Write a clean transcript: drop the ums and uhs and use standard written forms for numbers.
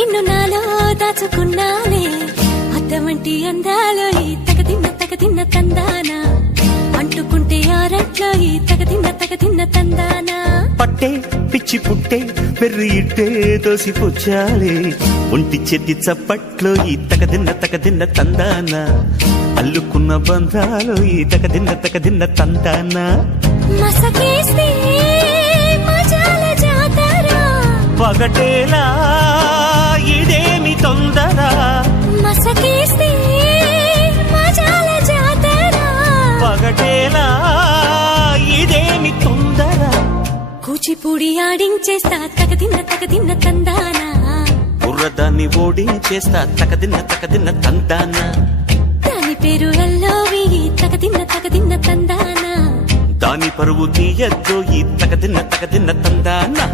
నిన్ను నాలో దాచుకున్నాలే అద్దమంటి అందాలో ఈ తగదిన్న తందానా అంటుకుంటే ఆరట్లో ఈ తగదిన్న తందానా పట్టే పిచ్చి పుట్టే పెర్రి ఇట్టే దోసి పుచ్చాలే ఒంటి చెట్టి చప్పట్లో ఈ తగదిన్న తందానా అల్లుకున్న బంధాలు ఈ తగదిన్న తందానా మసకేస్తే మజాల జాతర పగటేలా ఇదేమి తొందర మసకేస్తే మజాల జాతర పగటేలా ఇదేమి తొందర కూచిపూడి ఆడించేస్తా తగదిన్న తందానా బుర్రదాన్ని ఓడించేస్తా తగదిన్న తందానా దాని పేరు ఎల్లోవి తగదిన్న తందానా దాని పరువు తీయద్దు ఈ తగదిన్న తందానా